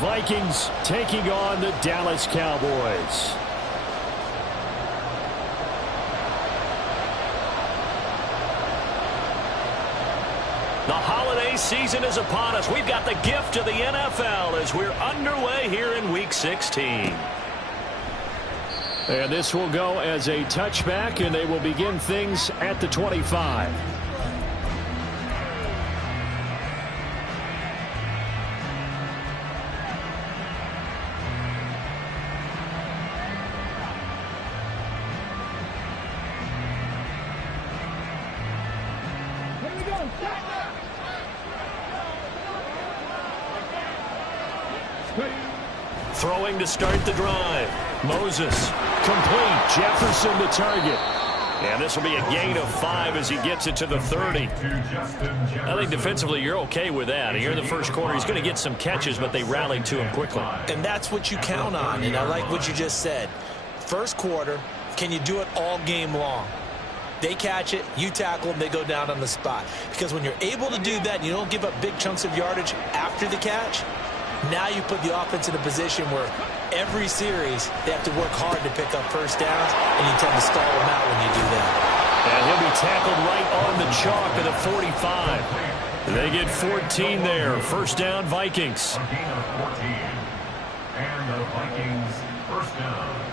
Vikings taking on the Dallas Cowboys. The holiday season is upon us. We've got the gift of the NFL as we're underway here in Week 16. And this will go as a touchback, and they will begin things at the 25. Throwing to start the drive. Moses, complete. Jefferson the target. And this will be a gain of 5 as he gets it to the 30. I think defensively you're okay with that. Here in the first quarter, he's going to get some catches, but they rallied to him quickly. And that's what you count on, and I like what you just said. First quarter, can you do it all game long? They catch it, you tackle them, they go down on the spot. Because when you're able to do that and you don't give up big chunks of yardage after the catch, now you put the offense in a position where every series they have to work hard to pick up first downs, and you tend to stall them out when you do that. And he'll be tackled right on the chalk at the 45. They get 14 there. First down, Vikings. A gain of 14. And the Vikings first down.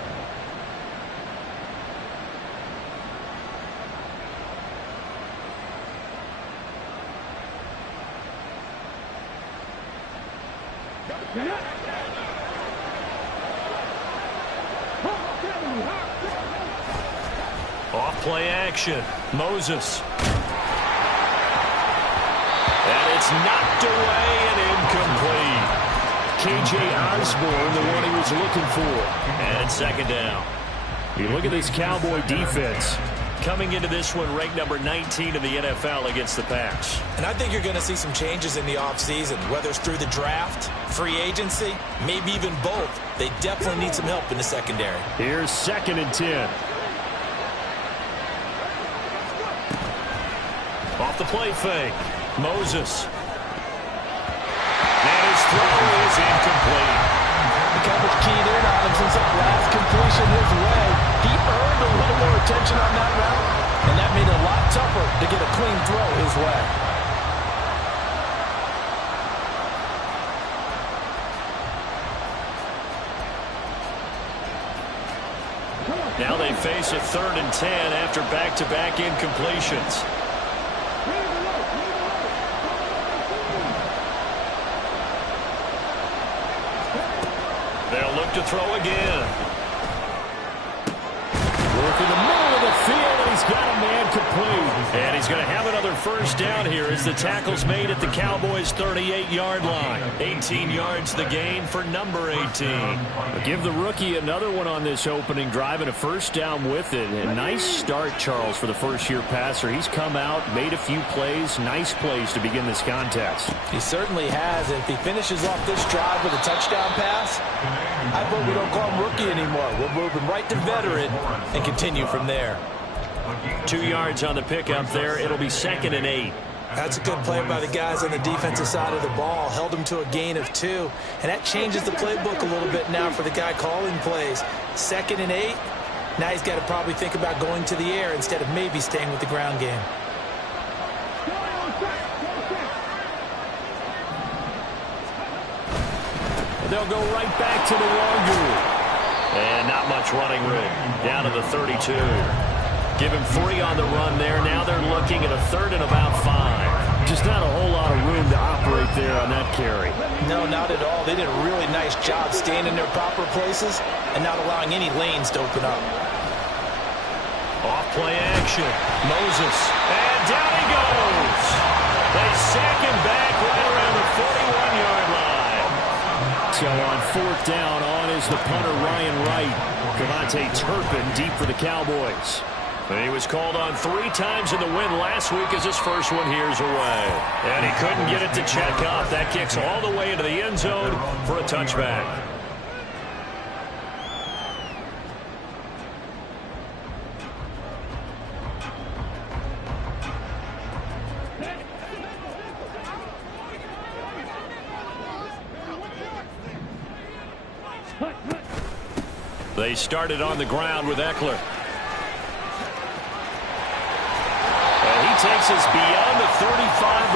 Off play action. Moses. And it's knocked away and incomplete. K.J. Osborne, the one he was looking for. And second down. You look at this Cowboy defense. Coming into this one ranked number 19 in the NFL against the pass. And I think you're going to see some changes in the offseason, whether it's through the draft, free agency, maybe even both. They definitely need some help in the secondary. Here's 2nd and 10. Off the play fake. Moses. And his throw is incomplete. The coverage keyed in on him since that last completion his way. He earned a little more attention on that route, and that made it a lot tougher to get a clean throw his way. Now they face a 3rd and 10 after back-to-back incompletions. They'll look to throw again. Work in the middle of the field, and he's got a man complete. And he's going to have another first down here as the tackle's made at the Cowboys' 38-yard line. 18 yards the gain for number 18. Give the rookie another one on this opening drive and a first down with it. A nice start, Charles, for the first-year passer. He's come out, made a few plays, nice plays to begin this contest. He certainly has. And if he finishes off this drive with a touchdown pass, I vote we don't call him rookie anymore. We'll move him right to veteran and continue from there. 2 yards on the pickup there. It'll be 2nd and 8. That's a good play by the guys on the defensive side of the ball. Held him to a gain of 2. And that changes the playbook a little bit now for the guy calling plays. 2nd and 8. Now he's got to probably think about going to the air instead of maybe staying with the ground game. They'll go right back to the Wagyu. And not much running room. Down to the 32. Give him 3 on the run there. Now they're looking at a 3rd and about 5. Just not a whole lot of room to operate there on that carry. No, not at all. They did a really nice job staying in their proper places and not allowing any lanes to open up. Off play action. Moses. And down he goes. They sack him back right around the 41-yard line. So on 4th down, on is the punter Ryan Wright. Devontae Turpin deep for the Cowboys. And he was called on 3 times in the win last week as his first one here's away. And he couldn't get it to check up. That kicks all the way into the end zone for a touchback. They started on the ground with Eckler. And he takes us beyond the 35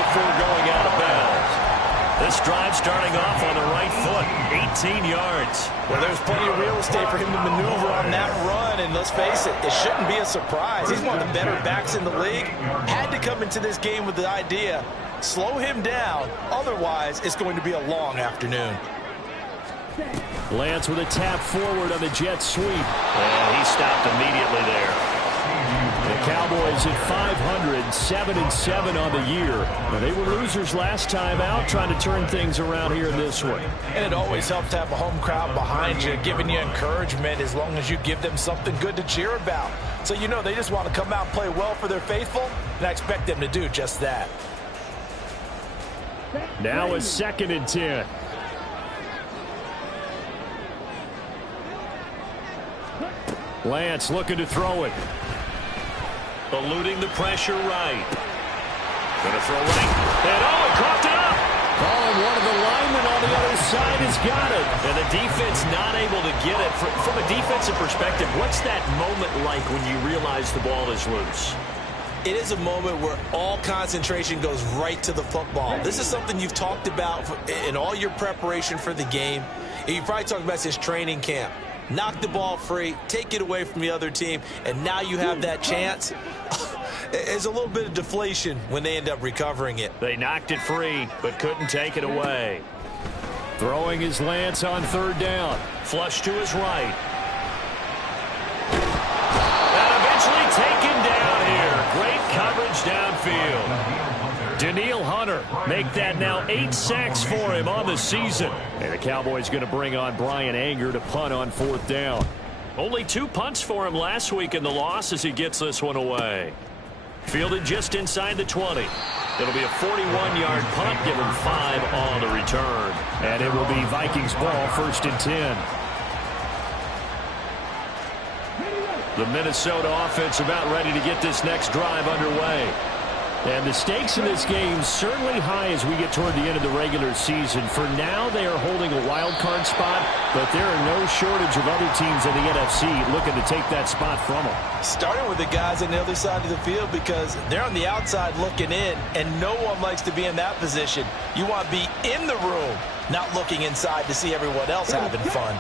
before going out of bounds. This drive starting off on the right foot, 18 yards. Well, there's plenty of real estate for him to maneuver on that run, and let's face it, it shouldn't be a surprise. He's one of the better backs in the league. Had to come into this game with the idea, slow him down, otherwise it's going to be a long afternoon. Lance with a tap forward on the jet sweep. And he stopped immediately there. The Cowboys at 500, 7-7 on the year. Now, they were losers last time out, trying to turn things around here in this one. And it always helps to have a home crowd behind you, giving you encouragement as long as you give them something good to cheer about. So you know they just want to come out and play well for their faithful, and I expect them to do just that. Now a 2nd and 10. Lance looking to throw it. Eluding the pressure right. Going to throw right. And oh, he coughed it up. Oh, and one of the linemen on the other side has got it. And the defense not able to get it. From a defensive perspective, what's that moment like when you realize the ball is loose? It is a moment where all concentration goes right to the football. This is something you've talked about in all your preparation for the game. And you probably talked about this training camp. Knock the ball free, take it away from the other team, and now you have that chance. There's a little bit of deflation when they end up recovering it. They knocked it free, but couldn't take it away. Throwing his Lance on 3rd down. Flush to his right. And eventually taken down here. Great coverage downfield. Daniil Hunter make that now 8 sacks for him on the season. And the Cowboys going to bring on Brian Anger to punt on 4th down. Only 2 punts for him last week in the loss as he gets this one away. Fielded just inside the 20. It'll be a 41-yard punt, give him 5 on the return. And it will be Vikings ball, 1st and 10. The Minnesota offense about ready to get this next drive underway. And the stakes in this game certainly high as we get toward the end of the regular season. For now, they are holding a wild card spot, but there are no shortage of other teams in the NFC looking to take that spot from them. Starting with the guys on the other side of the field because they're on the outside looking in, and no one likes to be in that position. You want to be in the room, not looking inside to see everyone else having fun.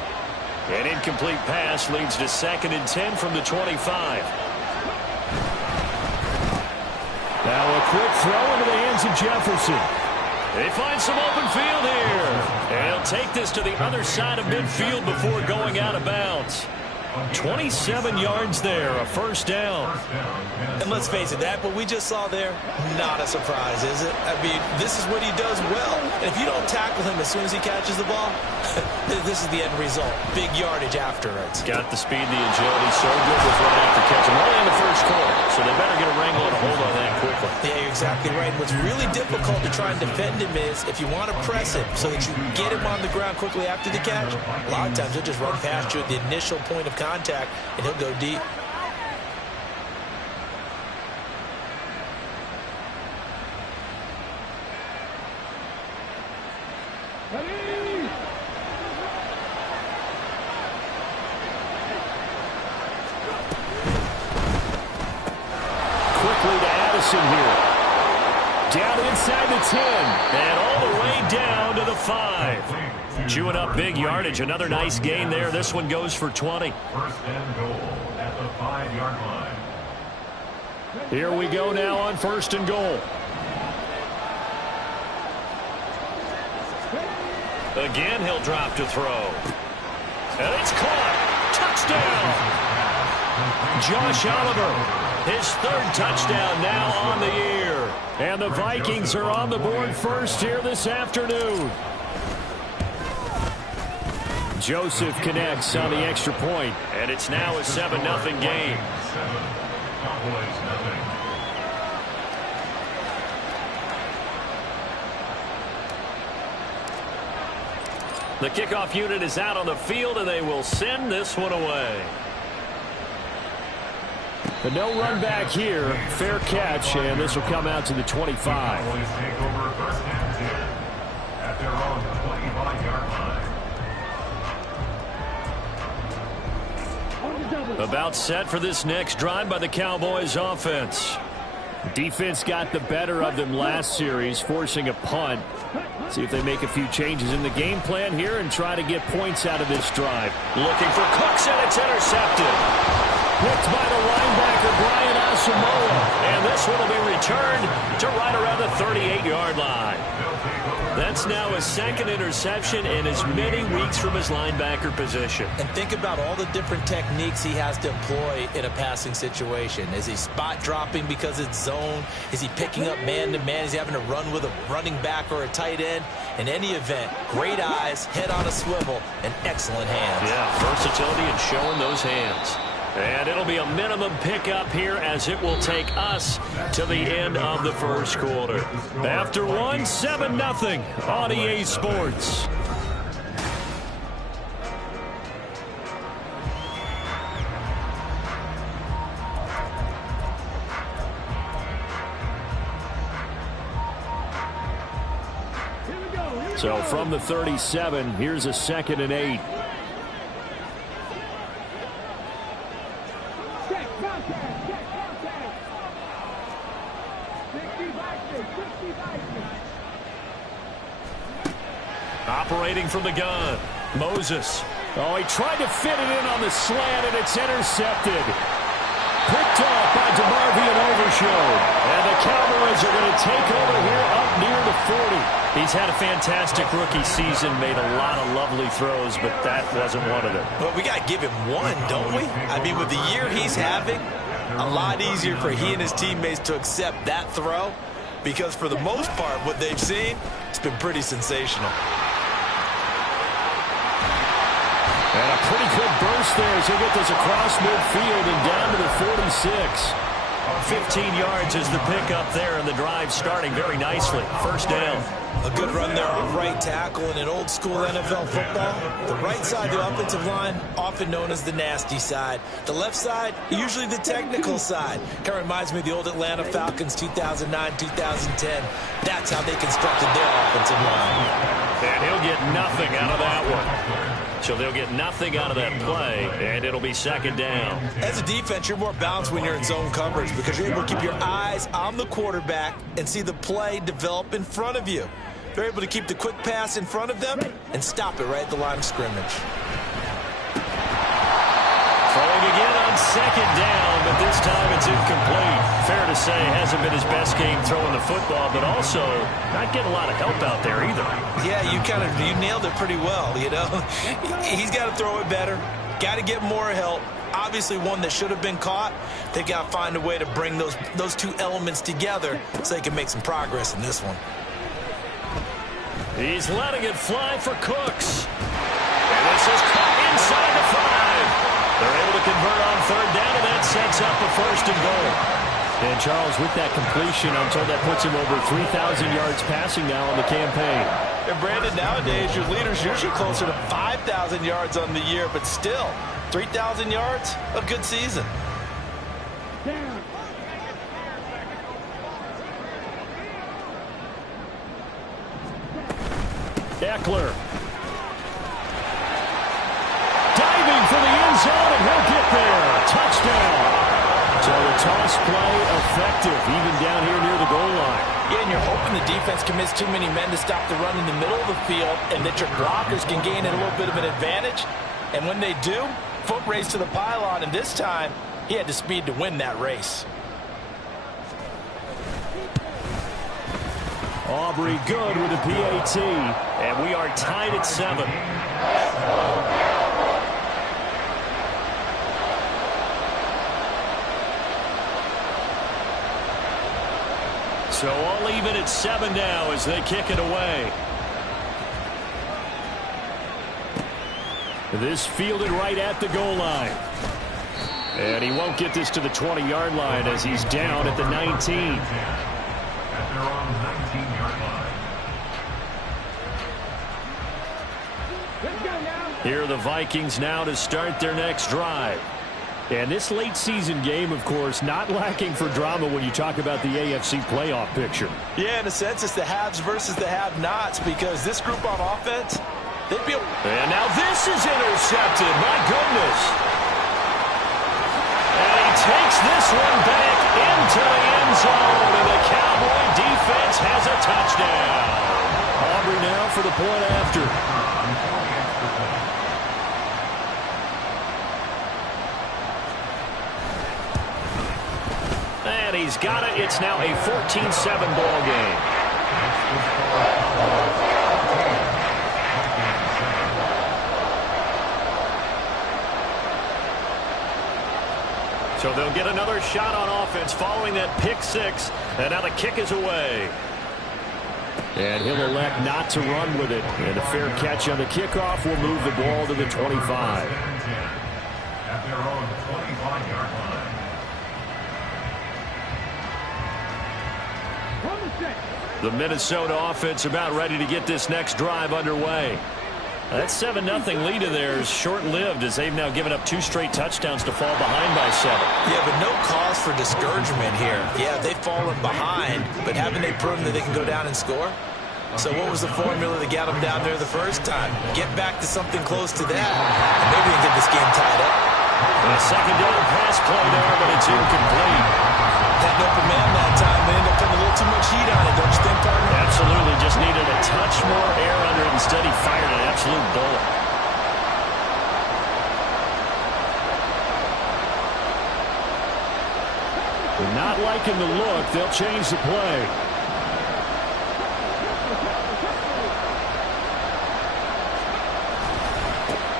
An incomplete pass leads to 2nd and 10 from the 25. Now a quick throw into the hands of Jefferson. They find some open field here. And he'll take this to the other side of midfield before going out of bounds. 27 yards there, a 1st down. And let's face it, that what we just saw there, not a surprise, is it? I mean, this is what he does well. And if you don't tackle him as soon as he catches the ball, this is the end result. Big yardage after it. Got the speed, the agility, so good with run after catch. I'm only in the 1st quarter, so they better get a wrangle and a hold on that quickly. Yeah, you're exactly right. What's really difficult to try and defend him is if you want to press him so that you get him on the ground quickly after the catch, a lot of times he'll just run past you at the initial point of contact, and he'll go deep. Quickly to Addison here. Down inside the 10. And all the way down to the 5. Chewing up big yardage. Another nice gain there. This one goes for 20. 1st and goal at the 5-yard line. Here we go now on 1st and goal. Again, he'll drop to throw. And it's caught. Touchdown. Josh Oliver. His 3rd touchdown now on the year. And the Vikings are on the board first here this afternoon. Joseph connects on the extra point, and it's now a 7-0 game. The kickoff unit is out on the field, and they will send this one away. But no run back here. Fair catch, and this will come out to the 25. Cowboys take over 1st and 10 at their own 25-yard line. About set for this next drive by the Cowboys offense. Defense got the better of them last series, forcing a punt. See if they make a few changes in the game plan here and try to get points out of this drive. Looking for Cooks, and it's intercepted. Picked by the linebacker, Brian Asamoah. And this one will be returned to right around the 38-yard line. That's now his second interception in as many weeks from his linebacker position. And think about all the different techniques he has to employ in a passing situation. Is he spot dropping because it's zone? Is he picking up man-to-man? Is he having to run with a running back or a tight end? In any event, great eyes, head on a swivel, and excellent hands. Yeah, versatility and showing those hands. And it'll be a minimum pickup here as it will take us to the end of the first quarter. After 7-0 on EA Sports. So from the 37, here's a 2nd and 8. Operating from the gun, Moses. Oh, he tried to fit it in on the slant, and it's intercepted. Picked off by DeMarvion Overshown. And the Cowboys are going to take over here up near the 40. He's had a fantastic rookie season, made a lot of lovely throws, but that wasn't one of them. Well, we got to give him one, don't we? I mean, with the year he's having, a lot easier for he and his teammates to accept that throw, because for the most part, what they've seen, it's been pretty sensational. And a pretty good burst there as he'll get this across midfield and down to the 46. 15 yards is the pickup there, and the drive starting very nicely. First down. A good run there on right tackle in an old-school NFL football. The right side, the offensive line, often known as the nasty side. The left side, usually the technical side. Kind of reminds me of the old Atlanta Falcons 2009, 2010. That's how they constructed their offensive line. And he'll get nothing out of that one. So they'll get nothing out of that play, and it'll be 2nd down. As a defense, you're more balanced when you're in zone coverage because you're able to keep your eyes on the quarterback and see the play develop in front of you. They're able to keep the quick pass in front of them and stop it right at the line of scrimmage. Throwing again on 2nd down, but this time it's incomplete. Fair to say, hasn't been his best game throwing the football, but also not getting a lot of help out there either. Yeah, you nailed it pretty well, you know. He's got to throw it better, got to get more help. Obviously one that should have been caught. They got to find a way to bring those two elements together so they can make some progress in this one. He's letting it fly for Cooks. And this is caught inside the 5. They're able to convert on 3rd down, and that sets up a 1st and goal. And Charles, with that completion, I'm told that puts him over 3,000 yards passing now on the campaign. And Brandon, nowadays your leader's usually closer to 5,000 yards on the year, but still, 3,000 yards, a good season. Eckler. Diving for the end zone, and he'll get there. Touchdown. So the toss play effective, even down here near the goal line. Yeah, and you're hoping the defense commits too many men to stop the run in the middle of the field and that your blockers can gain a little bit of an advantage. And when they do, foot race to the pylon, and this time, he had the speed to win that race. Aubrey good with a PAT. And we are tied at 7. So all even at 7 now as they kick it away. This fielded right at the goal line. And he won't get this to the 20-yard line as he's down at the 19. At their own 19-yard line. Here are the Vikings now to start their next drive. And this late season game, of course, not lacking for drama when you talk about the AFC playoff picture. Yeah, in a sense, it's the haves versus the have-nots because this group on offense, they'd be... And now this is intercepted. My goodness. takes this one back into the end zone, and the Cowboy defense has a touchdown. Aubrey now for the point after. And he's got it. It's now a 14-7 ball game. So they'll get another shot on offense following that pick six. And now the kick is away. And he'll elect not to run with it. And a fair catch on the kickoff will move the ball to the 25. At their own 25-yard line. The Minnesota offense about ready to get this next drive underway. That 7-0 lead of theirs short-lived as they've now given up 2 straight touchdowns to fall behind by 7. Yeah, but no cause for discouragement here. Yeah, they've fallen behind, but haven't they proven that they can go down and score? So what was the formula that got them down there the first time? Get back to something close to that, and maybe we can get this game tied up. And a second down pass play there, but it's incomplete. Had an open man that time, and ended up putting a little too much heat on it, don't you think, partner? Absolutely, just needed a touch more air under it. Instead, he fired an absolute bullet. They're not liking the look. They'll change the play.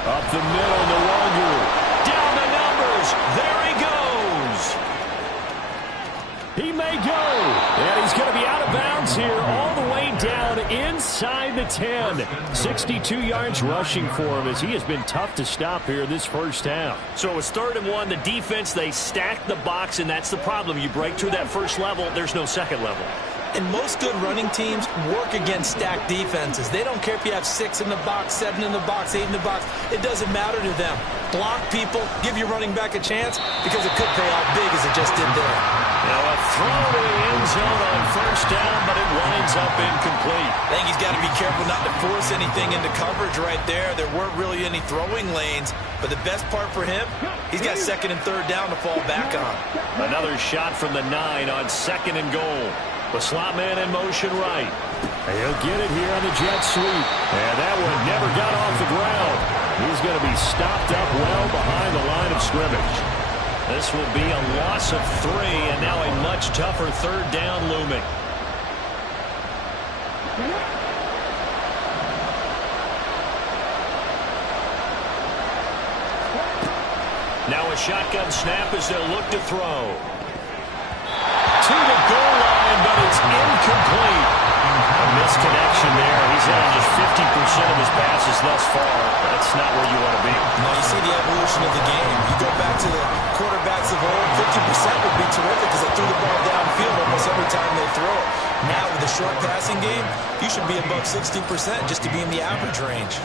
Up the middle, no longer. Down the numbers. There he goes. He may go. And he's going to be out of bounds here all the way down inside the 10. 62 yards rushing for him as he has been tough to stop here this first half. So it was 3rd and 1. The defense, they stacked the box, and that's the problem. You break through that first level, there's no second level. And most good running teams work against stacked defenses. They don't care if you have 6 in the box, 7 in the box, 8 in the box. It doesn't matter to them. Block people, give your running back a chance because it could pay off big as it just did there. Now a throw to the end zone on first down, but it winds up incomplete. I think he's got to be careful not to force anything into coverage right there. There weren't really any throwing lanes, but the best part for him, he's got 2nd and 3rd down to fall back on. Another shot from the 9 on 2nd and goal. The slot man in motion right. And he'll get it here on the jet sweep. And that one never got off the ground. He's going to be stopped up well behind the line of scrimmage. This will be a loss of 3, and now a much tougher 3rd down looming. Now a shotgun snap as they'll look to throw. To the goal line, but it's incomplete. A misconnection there. He's had just 50% of his passes thus far. That's not where you want to be. No, you see the evolution of the game. You go back to the quarterbacks of old, 50% would be terrific because they threw the ball downfield almost every time they throw it. Now with the short passing game, you should be above 60% just to be in the average range.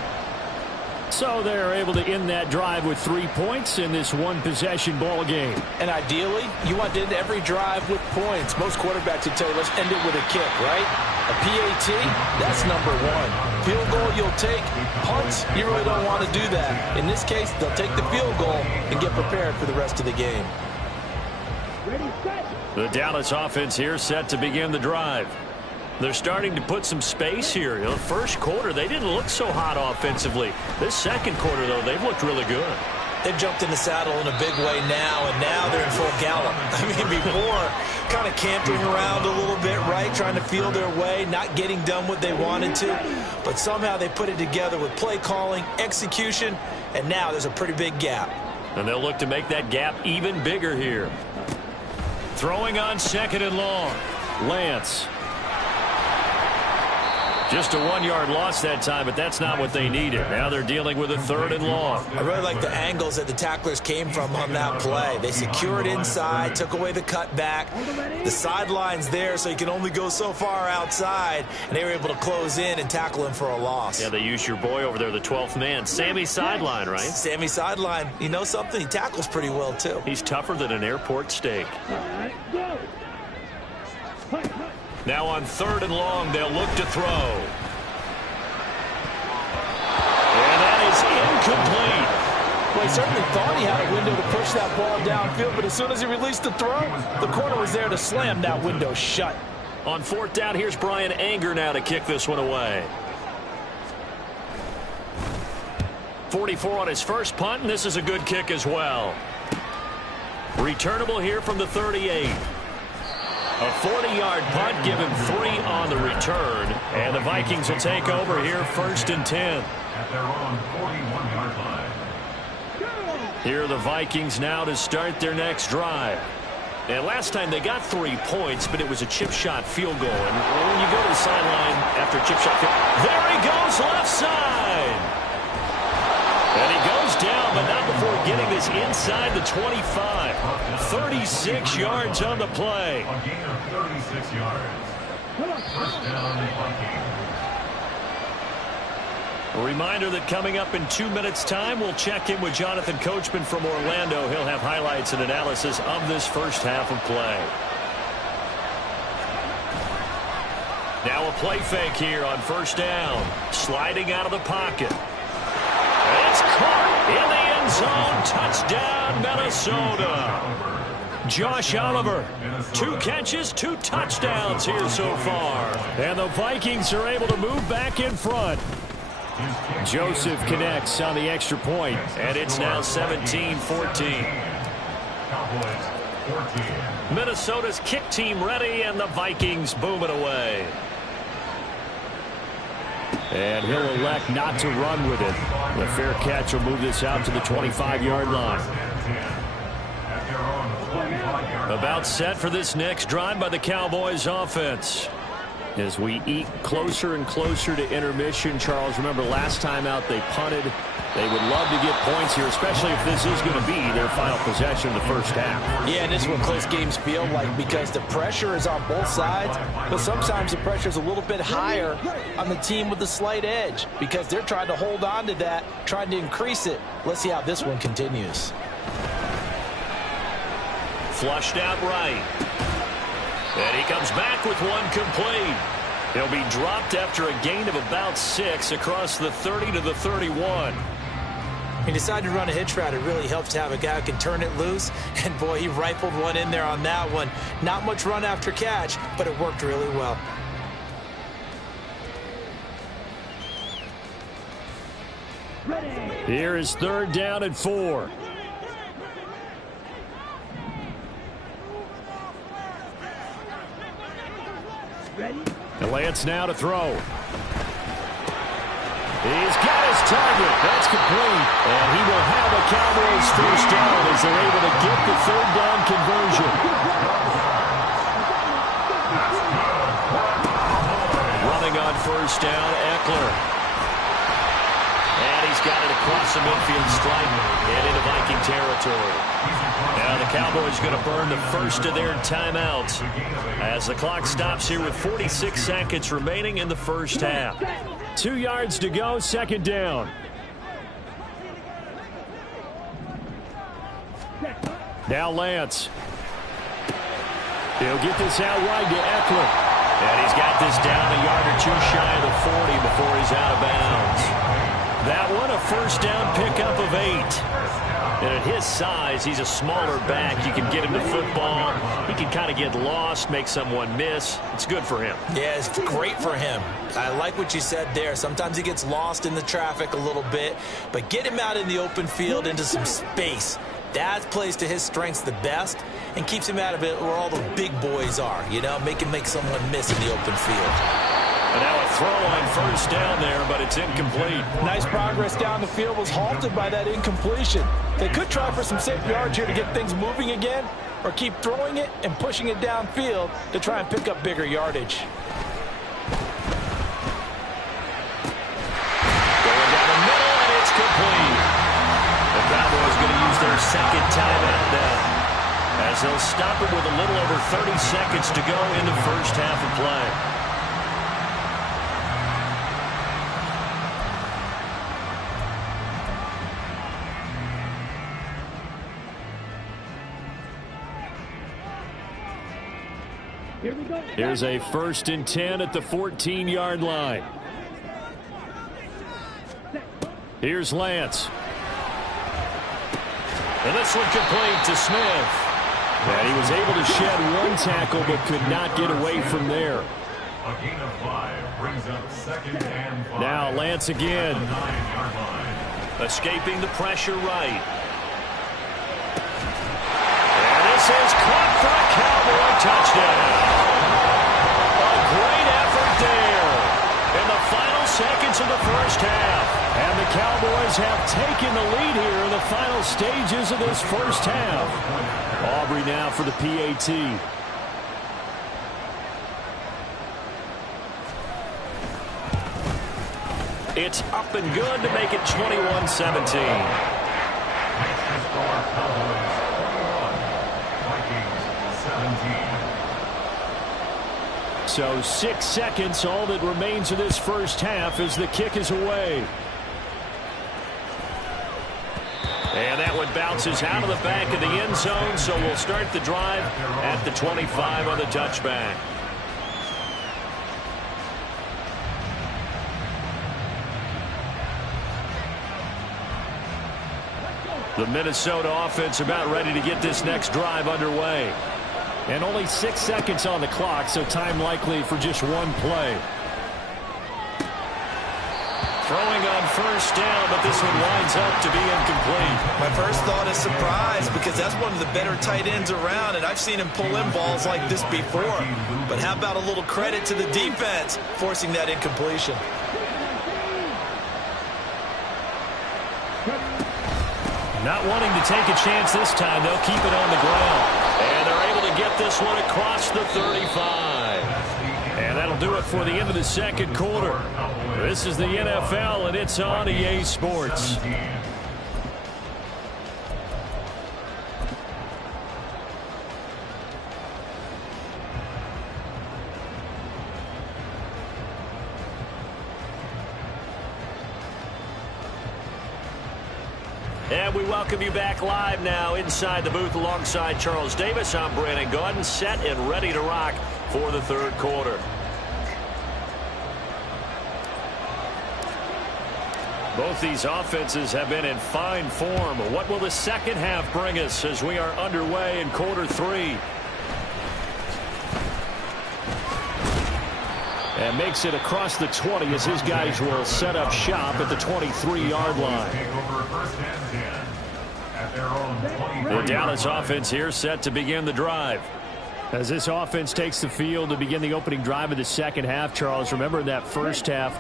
So they're able to end that drive with 3 points in this one-possession ball game. And ideally, you want to end every drive with points. Most quarterbacks would tell you, let's end it with a kick, right? A PAT, that's number 1. Field goal you'll take. Punts, you really don't want to do that. In this case, they'll take the field goal and get prepared for the rest of the game. The Dallas offense here set to begin the drive. They're starting to put some space here. The first quarter, they didn't look so hot offensively. This second quarter, though, they've looked really good. They've jumped in the saddle in a big way now, and now they're in full gallop. I mean, before, kind of cantering around a little bit, right? Trying to feel their way, not getting done what they wanted to. But somehow they put it together with play calling, execution, and now there's a pretty big gap. And they'll look to make that gap even bigger here. Throwing on 2nd and long. Lance. Just a 1-yard loss that time, but that's not what they needed. Now they're dealing with a 3rd and long. I really like the angles that the tacklers came from on that play. They secured inside, took away the cutback. The sideline's there, so you can only go so far outside, and they were able to close in and tackle him for a loss. Yeah, they used your boy over there, the 12th man. Sammy Sideline, right? Sammy Sideline. You know something? He tackles pretty well, too. He's tougher than an airport steak. Now on 3rd and long, they'll look to throw. And that is incomplete. Well, he certainly thought he had a window to push that ball downfield, but as soon as he released the throw, the corner was there to slam that window shut. On fourth down, here's Brian Anger now to kick this one away. 44 on his first punt, and this is a good kick as well. Returnable here from the 38. A 40-yard punt, give him 3 on the return. And the Vikings will take over here, 1st and 10. At their own 41-yard line. Here are the Vikings now to start their next drive. And last time they got 3 points, but it was a chip shot field goal. And when you go to the sideline after a chip shot field, there he goes left side. And he goes down, but not before getting this inside the 25. 36 yards on the play. A gain of 36 yards. First down, Vikings. A reminder that coming up in 2 minutes' time, we'll check in with Jonathan Coachman from Orlando. He'll have highlights and analysis of this first half of play. Now a play fake here on first down. Sliding out of the pocket. It's caught in the end zone. Touchdown, Minnesota. Josh Oliver, 2 catches, 2 touchdowns here so far. And the Vikings are able to move back in front. Joseph connects on the extra point, and it's now 17-14. Minnesota's kick team ready, and the Vikings boom it away. And he'll elect not to run with it. The fair catch will move this out to the 25-yard line. About set for this next drive by the Cowboys offense. As we eat closer and closer to intermission, Charles, remember last time out they punted. They would love to get points here, especially if this is going to be their final possession of the first half. Yeah, and this is what close games feel like because the pressure is on both sides, but sometimes the pressure is a little bit higher on the team with the slight edge because they're trying to hold on to that, trying to increase it. Let's see how this one continues. Flushed out right. And he comes back with one complete. He'll be dropped after a gain of about 6 across the 30 to the 31. He decided to run a hitch route. It really helps to have a guy who can turn it loose. And, boy, he rifled one in there on that one. Not much run after catch, but it worked really well. Here is 3rd down and 4. And Lance now to throw. He's got his target. That's complete. And he will have a Cowboys first down as they're able to get the 3rd down conversion. Running on first down, Eckler. And he's got it across the midfield stripe and into Viking territory. Now the Cowboys going to burn the first of their timeouts as the clock stops here with 46 seconds remaining in the first half. 2 yards to go, 2nd down. Now Lance. He'll get this out wide to Eckler. And he's got this down a yard or 2 shy of the 40 before he's out of bounds. That one a first down pickup of 8. And at his size, he's a smaller back. You can get him to football. He can kind of get lost, make someone miss. It's good for him. Yeah, it's great for him. I like what you said there. Sometimes he gets lost in the traffic a little bit, but get him out in the open field into some space. That plays to his strengths the best and keeps him out of it where all the big boys are, you know, make someone miss in the open field. And now a throw on first down there, but it's incomplete. Nice progress down the field was halted by that incompletion. They could try for some safe yards here to get things moving again, or keep throwing it and pushing it downfield to try and pick up bigger yardage. Going down the middle, and it's complete. The Cowboys going to use their 2nd timeout now, as they'll stop it with a little over 30 seconds to go in the first half of play. Here's a 1st and 10 at the 14-yard line. And this one complete to Smith. And he was able to shed one tackle but could not get away from there. A gain of 5 brings up 2nd and 5. Now Lance again. At the 9-yard line. Escaping the pressure right. And this is caught for a Cowboy touchdown. A great effort there in the final seconds of the first half. And the Cowboys have taken the lead here in the final stages of this first half. Aubrey now for the PAT. It's up and good to make it 21-17. So 6 seconds, all that remains of this first half as the kick is away. And that one bounces out of the back of the end zone, so we'll start the drive at the 25 on the touchback. The Minnesota offense about ready to get this next drive underway. And only 6 seconds on the clock, so time likely for just one play. Throwing on first down, but this one winds up to be incomplete. My first thought is surprise, because that's one of the better tight ends around, and I've seen him pull in balls like this before. But how about a little credit to the defense forcing that incompletion? Not wanting to take a chance this time, they'll keep it on the ground. And they're able to get this one across the 35. And that'll do it for the end of the second quarter. This is the NFL, and it's on EA Sports. And we welcome you back live now inside the booth alongside Charles Davis. I'm Brandon Gaudin, set and ready to rock for the third quarter. Both these offenses have been in fine form. What will the second half bring us as we are underway in quarter 3? And makes it across the 20 as his guys will set up shop at the 23-yard line. The Dallas offense here set to begin the drive. As this offense takes the field to begin the opening drive of the second half, Charles, remember in that first half,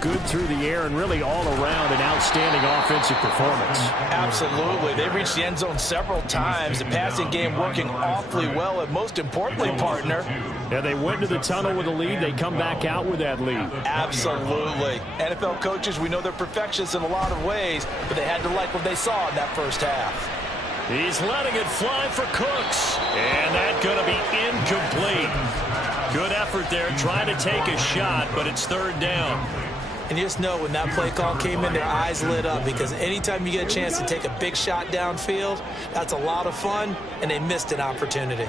good through the air and really all around an outstanding offensive performance. Absolutely. They reached the end zone several times. The passing game working awfully well, and most importantly, partner. Yeah, they went to the tunnel with a lead. They come back out with that lead. Absolutely. NFL coaches, we know they're perfectionists in a lot of ways, but they had to like what they saw in that first half. He's letting it fly for Cooks. And that's going to be incomplete. Good effort there, trying to take a shot, but it's third down. And you just know when that play call came in, their eyes lit up, because anytime you get a chance to take a big shot downfield, that's a lot of fun, and they missed an opportunity.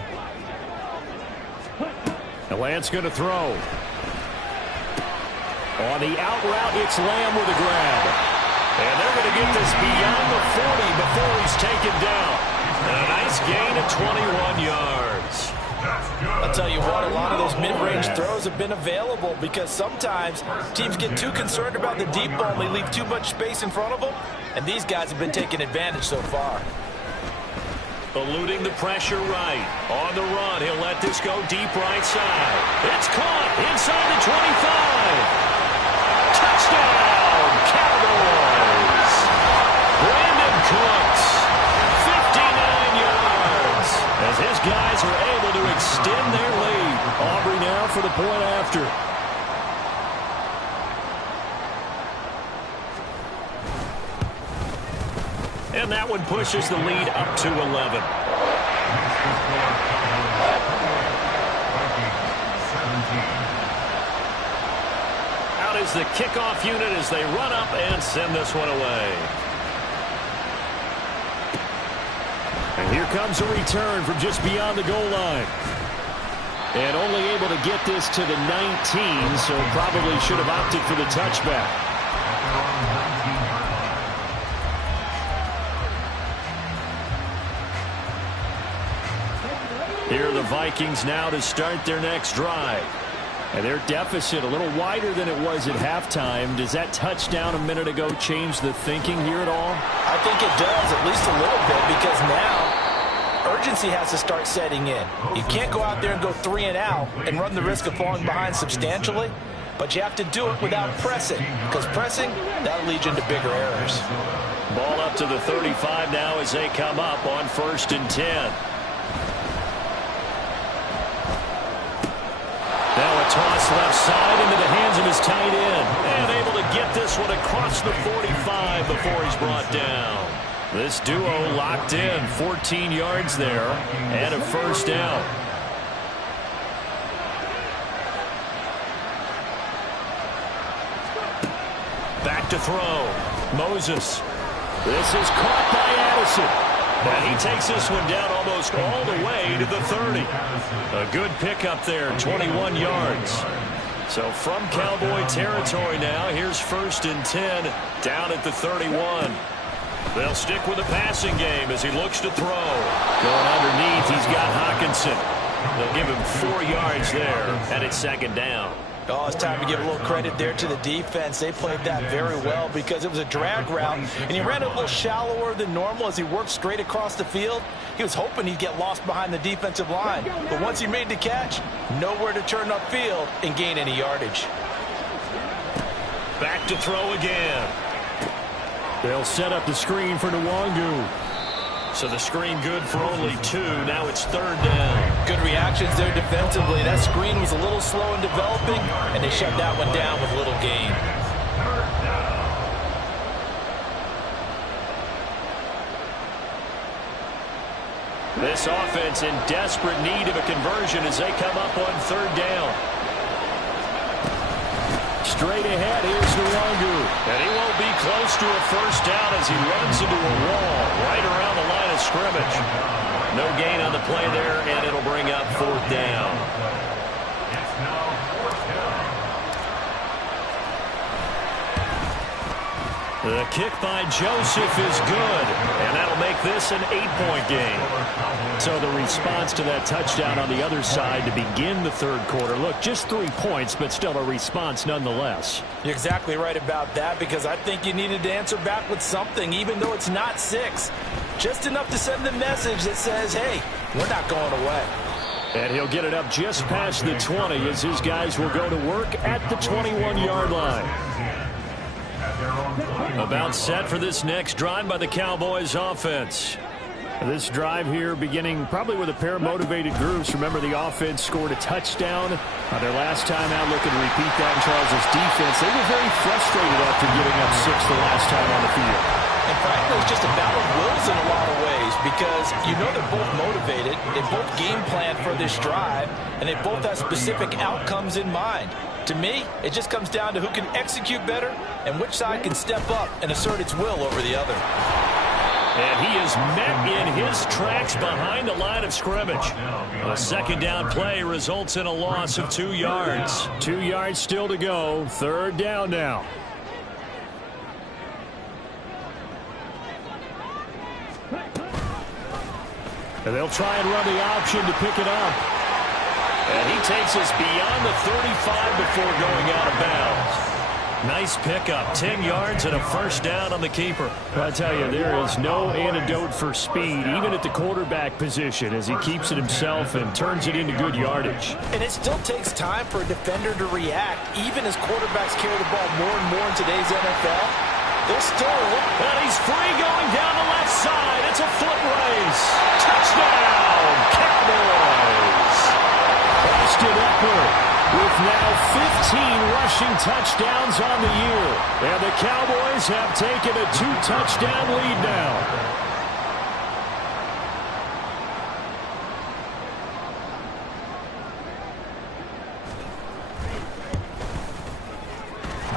The Lance going to throw. On the out route, it's Lamb with a grab. And they're going to get this beyond the 40 before he's taken down. And a nice gain of 21 yards. I'll tell you what, a lot of those mid-range throws have been available, because sometimes teams get too concerned about the deep ball and they leave too much space in front of them, and these guys have been taking advantage so far. Eluding the pressure right. On the run, he'll let this go deep right side. It's caught inside the 25. Touchdown, Cowboys. Brandon Cooks, 59 yards, as his guys are able to extend their lead. Aubrey now for the point after. And that one pushes the lead up to 11. Out is the kickoff unit as they run up and send this one away. And here comes a return from just beyond the goal line. And only able to get this to the 19, so probably should have opted for the touchback. Here are the Vikings now to start their next drive. And their deficit a little wider than it was at halftime. Does that touchdown a minute ago change the thinking here at all? I think it does, at least a little bit, because now urgency has to start setting in. You can't go out there and go 3 and out and run the risk of falling behind substantially, but you have to do it without pressing, because pressing, that leads into bigger errors. Ball up to the 35 now as they come up on 1st and 10. Now a toss left side into the hands of his tight end. And able to get this one across the 45 before he's brought down. This duo locked in, 14 yards there, and a 1st down. Back to throw. Moses. This is caught by Addison. And he takes this one down almost all the way to the 30. A good pickup there, 21 yards. So from Cowboy territory now, here's 1st and 10 down at the 31. They'll stick with the passing game as he looks to throw. Going underneath, he's got Hockenson. They'll give him 4 yards there, and it's 2nd down. Oh, it's time to give a little credit there to the defense. They played that very well because it was a drag route, and he ran a little shallower than normal as he worked straight across the field. He was hoping he'd get lost behind the defensive line, but once he made the catch, nowhere to turn upfield and gain any yardage. Back to throw again. They'll set up the screen for Nwangu. So the screen good for only 2. Now it's 3rd down. Good reactions there defensively. That screen was a little slow in developing, and they shut that one down with little gain. This offense in desperate need of a conversion as they come up on 3rd down. Straight ahead, here's Nwangu. And he won't be close to a 1st down as he runs into a wall right around the line of scrimmage. No gain on the play there, and it'll bring up 4th down. It's now 4th down. The kick by Joseph is good, and that'll make this an 8-point game. So the response to that touchdown on the other side to begin the 3rd quarter. Look, just 3 points, but still a response nonetheless. You're exactly right about that, because I think you needed to answer back with something, even though it's not 6. Just enough to send the message that says, hey, we're not going away. And he'll get it up just past the 20 as his guys will go to work at the 21-yard line. About set for this next drive by the Cowboys offense. This drive here beginning probably with a pair of motivated groups. Remember, the offense scored a touchdown their last time out. Looking to repeat that in Charles' defense. They were very frustrated after giving up 6 the last time on the field. And frankly, it's just a battle of wills in a lot of ways, because you know they're both motivated. They both game plan for this drive, and they both have specific outcomes in mind. To me, it just comes down to who can execute better and which side can step up and assert its will over the other. And he is met in his tracks behind the line of scrimmage. A 2nd down play results in a loss of 2 yards. 2 yards still to go. 3rd down now. And they'll try and run the option to pick it up. And he takes us beyond the 35 before going out of bounds. Nice pickup, 10 yards and a 1st down on the keeper. I tell you, there is no antidote for speed, even at the quarterback position, as he keeps it himself and turns it into good yardage. And it still takes time for a defender to react, even as quarterbacks carry the ball more and more in today's NFL. They're still looking. And he's free going down the left side. It's a foot race. Touchdown, Cowboys. Austin Eckler with now 15 rushing touchdowns on the year. And the Cowboys have taken a 2-touchdown lead now.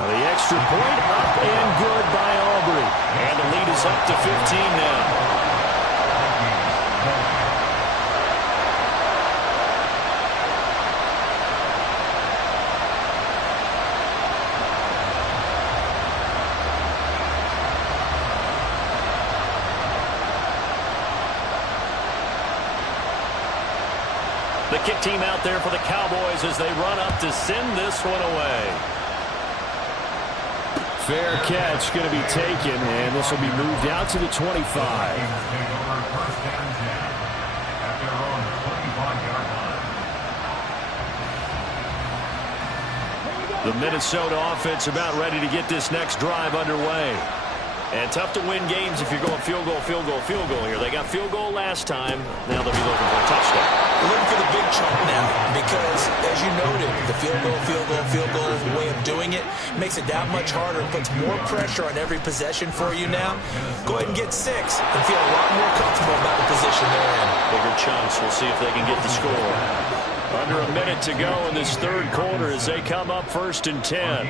The extra point up and good by Aubrey. And the lead is up to 15 now. The kick team out there for the Cowboys as they run up to send this one away. Fair catch going to be taken, and this will be moved out to the 25. The Minnesota offense about ready to get this next drive underway. And tough to win games if you're going field goal, field goal, field goal here. They got field goal last time. Now they'll be looking for a touchdown. We're looking for the big chunk now because, as you noted, the field goal way of doing it makes it that much harder and puts more pressure on every possession for you now. Go ahead and get 6 and feel a lot more comfortable about the position they're in. Bigger chunks. We'll see if they can get the score. Under a minute to go in this third quarter as they come up 1st and 10.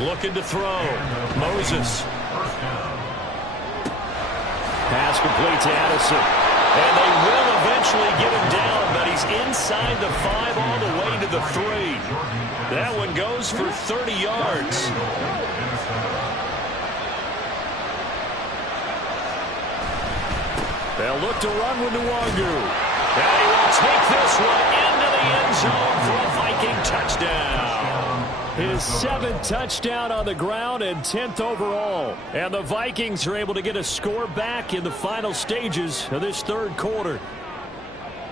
Looking to throw. Moses. Pass complete to Addison. And they will eventually get him down, but he's inside the 5 all the way to the 3. That one goes for 30 yards. They'll look to run with Nwangu. And he will take this one into the end zone for a Viking touchdown. His 7th touchdown on the ground and 10th overall. And the Vikings are able to get a score back in the final stages of this third quarter.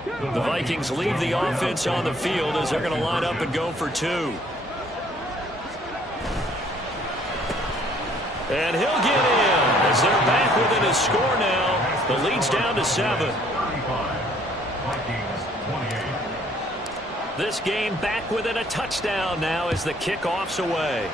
The Vikings leave the offense on the field as they're going to line up and go for 2. And he'll get in as they're back within a score now. The lead's down to 7. This game back within a touchdown now as the kickoff's away.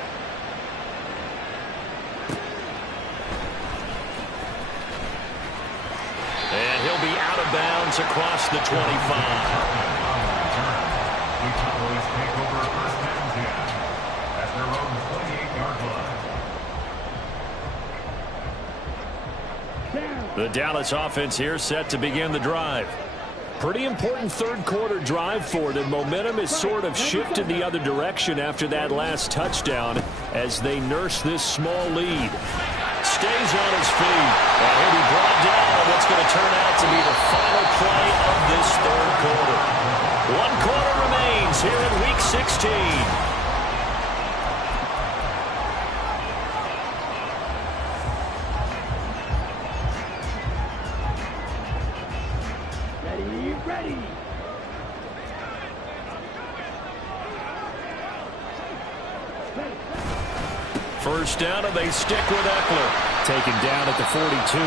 And he'll be out of bounds across the 25. The Dallas offense here set to begin the drive. Pretty important third quarter drive for them. Momentum has sort of shifted the other direction after that last touchdown as they nurse this small lead. Stays on his feet. And he'll be brought down on what's going to turn out to be the final play of this third quarter. 1 quarter remains here in Week 16. First down, and they stick with Eckler. Taken down at the 42.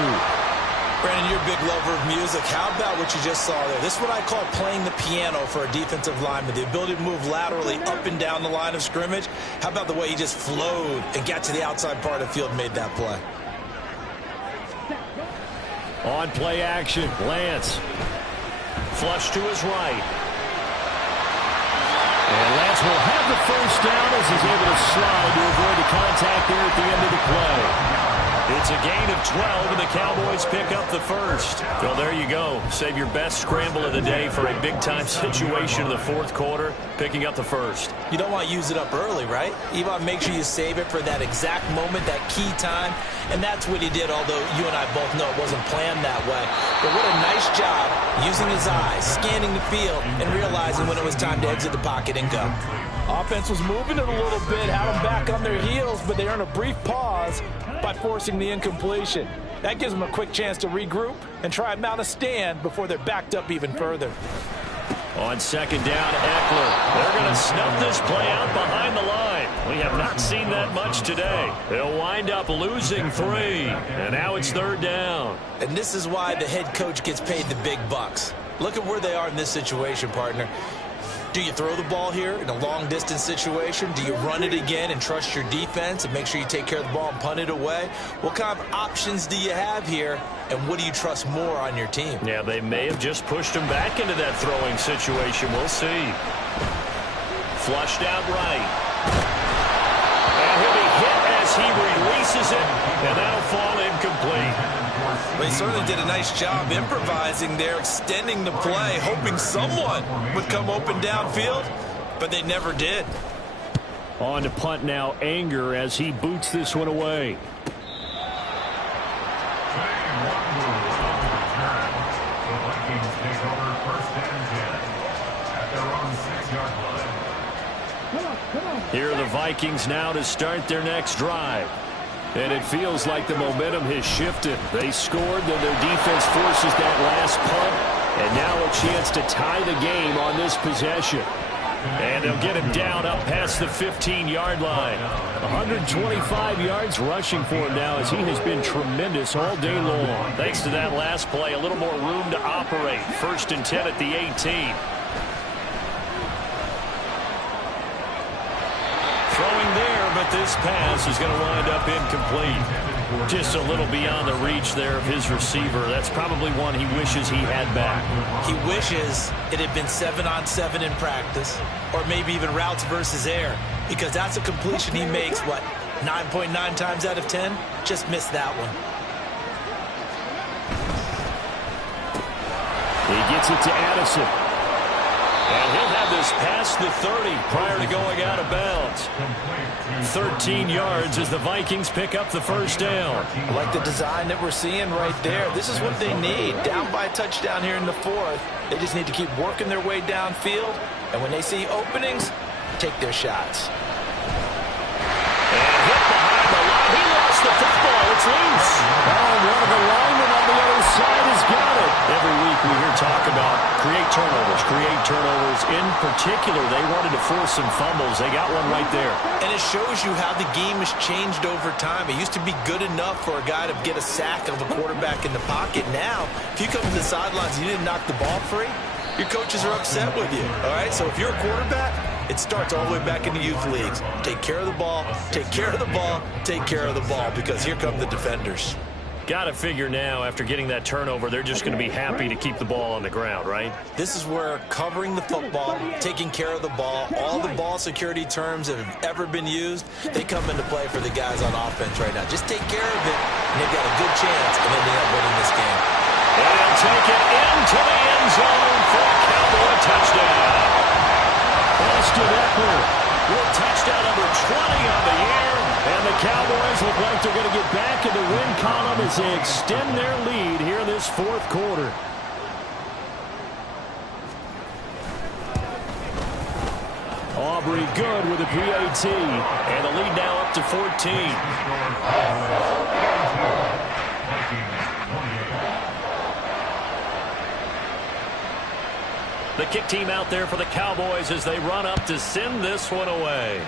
Brandon, you're a big lover of music. How about what you just saw there? This is what I call playing the piano for a defensive lineman. The ability to move laterally up and down the line of scrimmage. How about the way he just flowed and got to the outside part of the field and made that play? On play action, Lance. Flush to his right. And Lance will have the first down as he's able to slide to avoid the contact there at the end of the play. It's a gain of 12, and the Cowboys pick up the first. Well, there you go. Save your best scramble of the day for a big-time situation in the fourth quarter, picking up the first. You don't want to use it up early, right? You want to make sure you save it for that exact moment, that key time, and that's what he did, although you and I both know it wasn't planned that way. But what a nice job using his eyes, scanning the field, and realizing when it was time to exit the pocket and go. Offense was moving it a little bit, had them back on their heels, but they earned a brief pause by forcing the incompletion. That gives them a quick chance to regroup and try and mount a stand before they're backed up even further. On second down, Eckler. They're going to snuff this play out behind the line. We have not seen that much today. They'll wind up losing 3, and now it's third down. And this is why the head coach gets paid the big bucks. Look at where they are in this situation, partner. Do you throw the ball here in a long-distance situation? Do you run it again and trust your defense and make sure you take care of the ball and punt it away? What kind of options do you have here, and what do you trust more on your team? Yeah, they may have just pushed him back into that throwing situation. We'll see. Flushed out right. And he'll be hit as he releases it, and that'll fall incomplete. They certainly did a nice job improvising there, extending the play, hoping someone would come open downfield, but they never did. On to punt now, Anger, as he boots this one away. Vikings take over first and 10 at their own 6-yard line. Here are the Vikings now to start their next drive. And it feels like the momentum has shifted. They scored, then their defense forces that last punt. And now a chance to tie the game on this possession. And they'll get him down up past the 15-yard line. 125 yards rushing for him now as he has been tremendous all day long. Thanks to that last play, a little more room to operate. First and 10 at the 18. Throwing there, but this pass is going to wind up incomplete. Just a little beyond the reach there of his receiver. That's probably one he wishes he had back. He wishes it had been 7-on-7 in practice, or maybe even routes versus air, because that's a completion he makes, what, 9.9 times out of 10? Just missed that one. He gets it to Addison. And he'll have this past the 30 prior to going out of bounds. 13 yards as the Vikings pick up the first down. I like the design that we're seeing right there. This is what they need. Down by a touchdown here in the fourth. They just need to keep working their way downfield. And when they see openings, take their shots. And hit behind the line. He lost the football. It's loose. Oh, one of the linemen on the other side has got it. Every week we hear talk about create turnovers. In particular, they wanted to force some fumbles. They got one right there. And it shows you how the game has changed over time. It used to be good enough for a guy to get a sack of a quarterback in the pocket. Now, if you come to the sidelines and you didn't knock the ball free, your coaches are upset with you. All right, so if you're a quarterback, it starts all the way back in the youth leagues. Take care of the ball, take care of the ball, take care of the ball, because here come the defenders. Got to figure now, after getting that turnover, they're just going to be happy to keep the ball on the ground, right? This is where covering the football, taking care of the ball, all the ball security terms that have ever been used, they come into play for the guys on offense right now. Just take care of it, and they've got a good chance of ending up winning this game. And they'll take it into the end zone for a Cowboy touchdown. Austin Eckler with touchdown number 20 on the year. And the Cowboys look like they're going to get back in the win column as they extend their lead here in this fourth quarter. Aubrey good with a PAT. And the lead now up to 14. The kick team out there for the Cowboys as they run up to send this one away.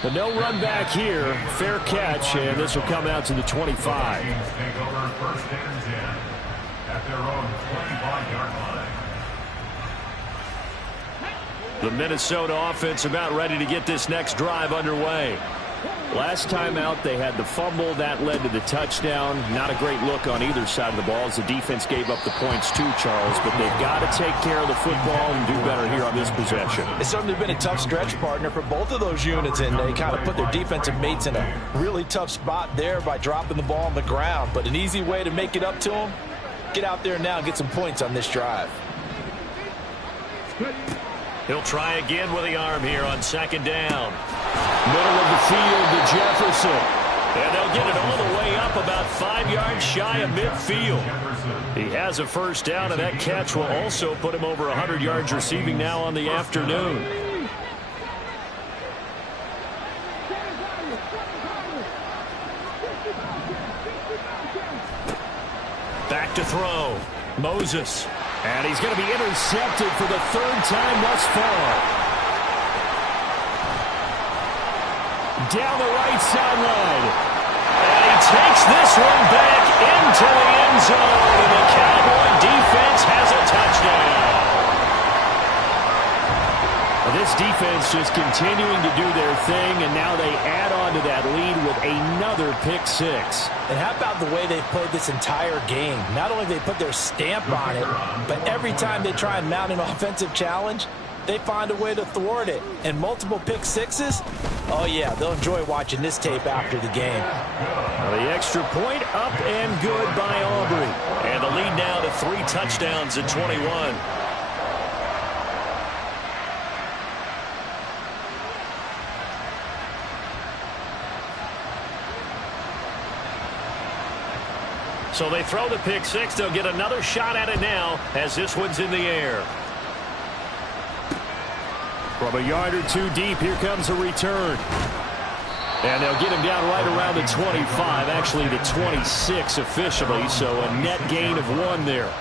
But no run back here. Fair catch, and this will come out to the 25. Take over first and 10 at their own 25-yard line. The Minnesota offense about ready to get this next drive underway. Last time out, they had the fumble. That led to the touchdown. Not a great look on either side of the ball as the defense gave up the points too, Charles. But they've got to take care of the football and do better here on this possession. It's certainly been a tough stretch, partner, for both of those units, and they kind of put their defensive mates in a really tough spot there by dropping the ball on the ground. But an easy way to make it up to them, get out there now and get some points on this drive. He'll try again with the arm here on second down. Middle of the field to Jefferson. And they'll get it all the way up about 5 yards shy of midfield. He has a first down, and that catch will also put him over 100 yards receiving now on the afternoon. Back to throw. Moses. And he's going to be intercepted for the third time thus far. Down the right sideline. And he takes this one back into the end zone. And the Cowboy defense has a touchdown. This defense just continuing to do their thing, and now they add on to that lead with another pick six. And how about the way they've played this entire game? Not only have they put their stamp on it, but every time they try and mount an offensive challenge, they find a way to thwart it. And multiple pick sixes, oh yeah, they'll enjoy watching this tape after the game. Well, the extra point up and good by Aubrey. And the lead now to 3 touchdowns at 21. So they throw the pick six. They'll get another shot at it now as this one's in the air. From a yard or two deep, here comes a return. And they'll get him down right around the 25, actually the 26 officially, so a net gain of 1 there.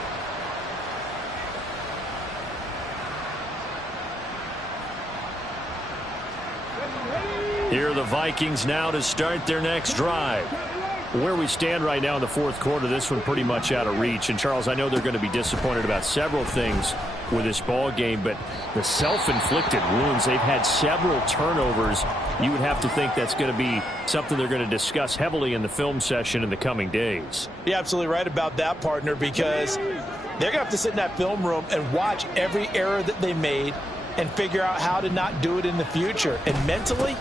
Here are the Vikings now to start their next drive. Where we stand right now in the fourth quarter, this one pretty much out of reach. And, Charles, I know they're going to be disappointed about several things with this ball game, but the self-inflicted wounds, they've had several turnovers. You would have to think that's going to be something they're going to discuss heavily in the film session in the coming days. You're absolutely right about that, partner, because they're going to have to sit in that film room and watch every error that they made and figure out how to not do it in the future. And mentally,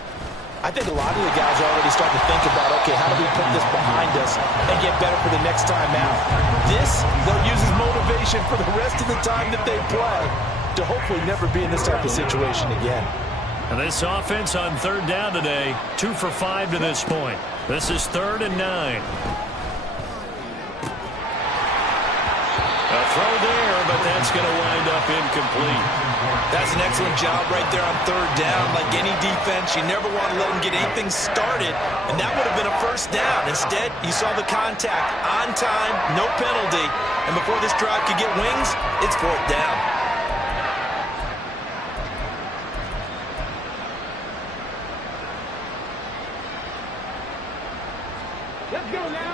I think a lot of the guys are already starting to think about, okay, how do we put this behind us and get better for the next time out? This, they'll use as motivation for the rest of the time that they play to hopefully never be in this type of situation again. And this offense on third down today, 2 for 5 to this point. This is 3rd and 9. A throw there, but that's going to wind up incomplete. That's an excellent job right there on third down. Like any defense, you never want to let them get anything started, and that would have been a first down. Instead, you saw the contact on time, no penalty, and before this drive could get wings, it's 4th down.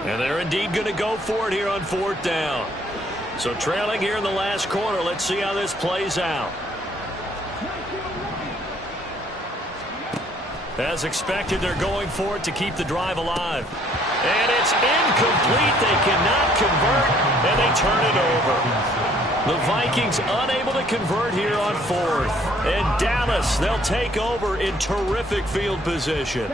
And they're indeed going to go for it here on 4th down. So trailing here in the last quarter, let's see how this plays out. As expected, they're going for it to keep the drive alive. And it's incomplete. They cannot convert, and they turn it over. The Vikings unable to convert here on 4th. And Dallas, they'll take over in terrific field position.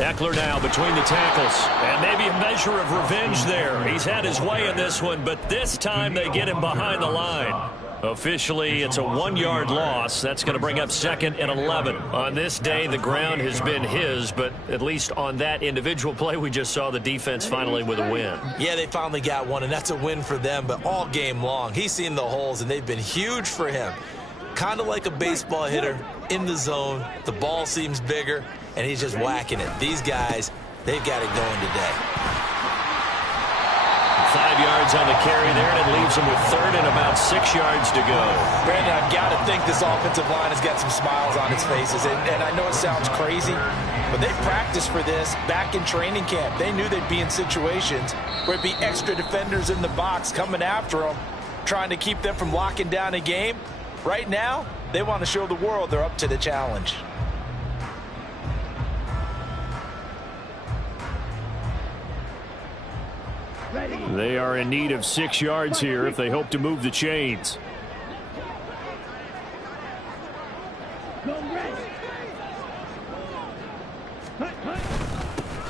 Eckler now between the tackles, and maybe a measure of revenge there. He's had his way in this one, but this time they get him behind the line. Officially, it's a 1-yard loss. That's going to bring up 2nd and 11. On this day, the ground has been his, but at least on that individual play, we just saw the defense finally with a win. Yeah, they finally got one, and that's a win for them, but all game long, he's seen the holes, and they've been huge for him. Kind of like a baseball hitter in the zone. The ball seems bigger, and he's just whacking it. These guys, they've got it going today. 5 yards on the carry there, and it leaves them with 3rd and about 6 yards to go. Brandon, I've got to think this offensive line has got some smiles on its faces, and I know it sounds crazy, but they practiced for this back in training camp. They knew they'd be in situations where it'd be extra defenders in the box coming after them, trying to keep them from locking down a game. Right now, they want to show the world they're up to the challenge. They are in need of 6 yards here if they hope to move the chains.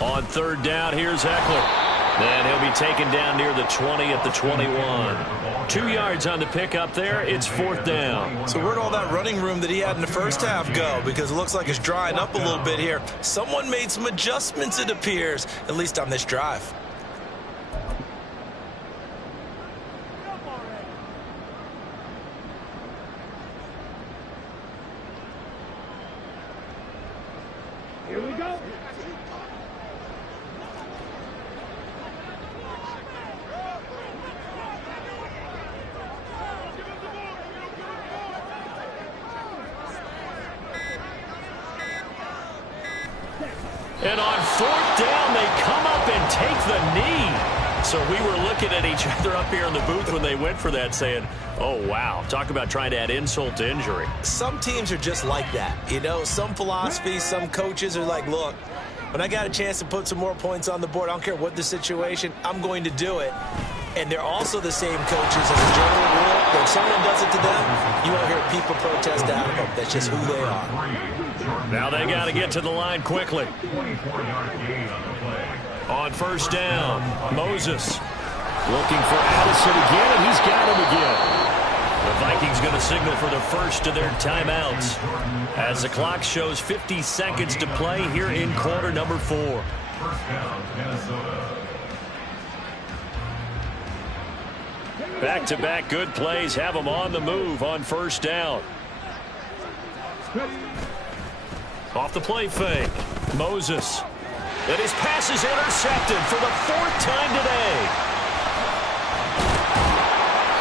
On 3rd down, here's Eckler. And he'll be taken down near the 20 at the 21. 2 yards on the pickup there. It's 4th down. So where'd all that running room that he had in the first half go? Because it looks like it's drying up a little bit here. Someone made some adjustments, it appears, at least on this drive. Here we go. And on 4th down, they come up and take the knee. So we were looking at each other up here in the booth when they went for that saying, oh, wow, talk about trying to add insult to injury. Some teams are just like that. You know, some philosophies, some coaches are like, look, when I got a chance to put some more points on the board, I don't care what the situation, I'm going to do it. And they're also the same coaches as a general rule. If someone does it to them, you won't hear people protest out of them. That's just who they are. Now they got to get to the line quickly. 24-yard gain on the play. On 1st down, Moses. Looking for Addison again, and he's got him again. The Vikings going to signal for the first of their timeouts as the clock shows 50 seconds to play here in quarter number 4. First down, Minnesota. Back-to-back good plays have them on the move on first down. Off the play fake. Moses. And his pass is intercepted for the 4th time today.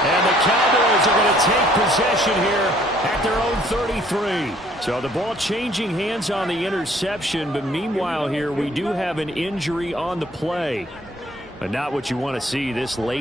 And the Cowboys are going to take possession here at their own 33. So the ball changing hands on the interception, but meanwhile here we do have an injury on the play. But not what you want to see this late.